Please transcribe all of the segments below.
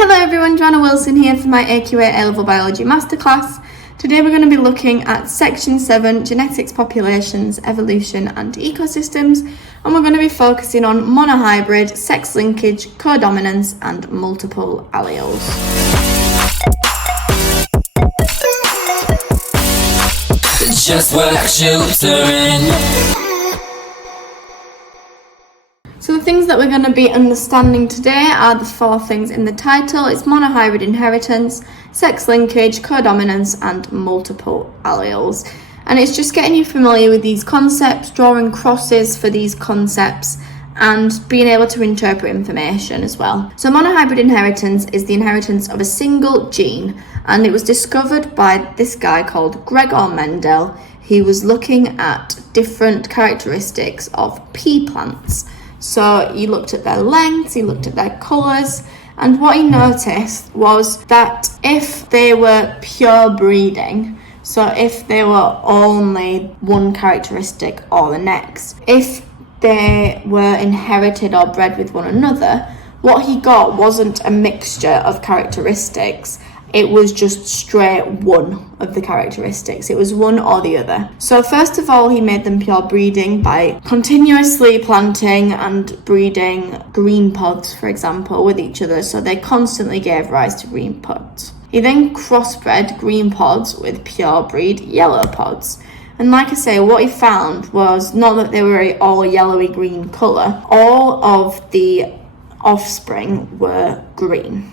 Hello everyone, Joanna Wilson here for my AQA A-Level Biology Masterclass. Today we're going to be looking at Section 7, Genetics, Populations, Evolution and Ecosystems, and we're going to be focusing on monohybrid, sex linkage, codominance and multiple alleles. Just what you in. So the things that we're going to be understanding today are the four things in the title. It's monohybrid inheritance, sex linkage, codominance and multiple alleles. And it's just getting you familiar with these concepts, drawing crosses for these concepts and being able to interpret information as well. So monohybrid inheritance is the inheritance of a single gene, and it was discovered by this guy called Gregor Mendel. He was looking at different characteristics of pea plants. So he looked at their lengths, he looked at their colours, and what he noticed was that if they were pure breeding, so if they were only one characteristic or the next, if they were inherited or bred with one another, what he got wasn't a mixture of characteristics. It was just straight one of the characteristics. It was one or the other. So first of all, he made them pure breeding by continuously planting and breeding green pods, for example, with each other. So they constantly gave rise to green pods. He then crossbred green pods with pure breed yellow pods. And like I say, what he found was not that they were all yellowy green colour. All of the offspring were green,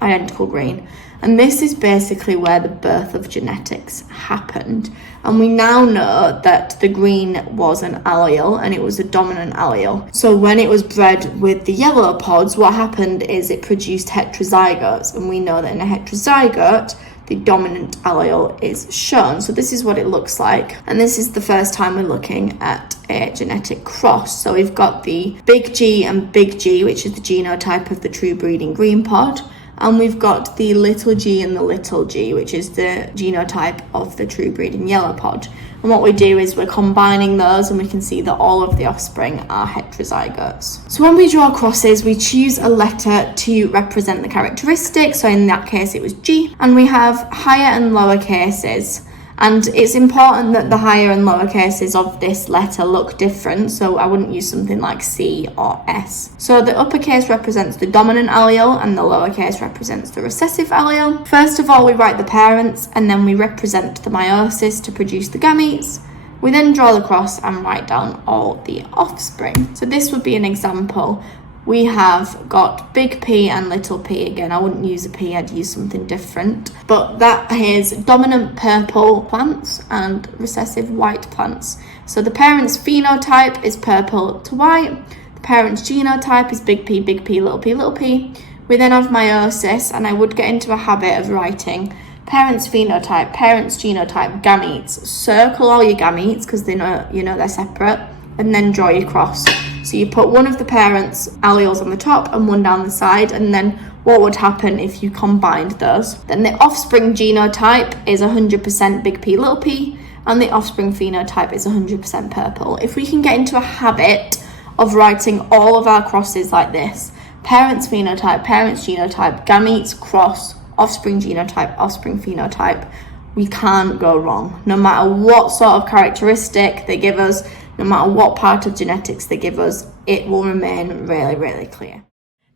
identical green. And this is basically where the birth of genetics happened. And we now know that the green was an allele and it was a dominant allele. So when it was bred with the yellow pods, what happened is it produced heterozygotes. And we know that in a heterozygote, the dominant allele is shown. So this is what it looks like. And this is the first time we're looking at a genetic cross. So we've got the big G and big G, which is the genotype of the true breeding green pod. And we've got the little g and the little g, which is the genotype of the true breeding yellow pod. And what we do is we're combining those and we can see that all of the offspring are heterozygotes. So when we draw crosses, we choose a letter to represent the characteristic. So in that case, it was G. And we have higher and lower cases. And it's important that the higher and lower cases of this letter look different, so I wouldn't use something like C or S. So the uppercase represents the dominant allele and the lowercase represents the recessive allele. First of all, we write the parents and then we represent the meiosis to produce the gametes. We then draw the cross and write down all the offspring. So this would be an example. We have got big P and little p. Again, I wouldn't use a P, I'd use something different. But that is dominant purple plants and recessive white plants. So the parent's phenotype is purple to white. The parent's genotype is big P, little p, little p. We then have meiosis, and I would get into a habit of writing parent's phenotype, parent's genotype, gametes. Circle all your gametes because they know, they're separate, and then draw your cross. So you put one of the parents' alleles on the top and one down the side, and then what would happen if you combined those? Then the offspring genotype is 100% big P, little p, and the offspring phenotype is 100% purple. If we can get into a habit of writing all of our crosses like this, parents' phenotype, parents' genotype, gametes, cross, offspring genotype, offspring phenotype, we can't go wrong. No matter what sort of characteristic they give us, no matter what part of genetics they give us, it will remain really, really clear.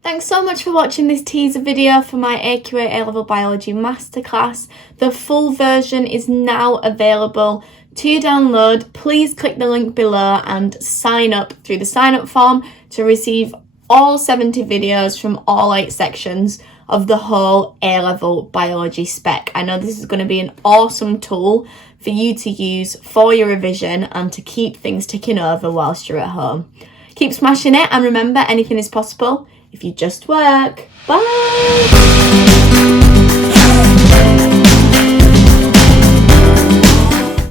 Thanks so much for watching this teaser video for my AQA A-Level Biology Masterclass. The full version is now available to download. Please click the link below and sign up through the sign up form to receive all 70 videos from all 8 sections of the whole A-Level Biology spec. I know this is going to be an awesome tool for you to use for your revision and to keep things ticking over whilst you're at home. Keep smashing it, and remember, anything is possible if you just work. Bye!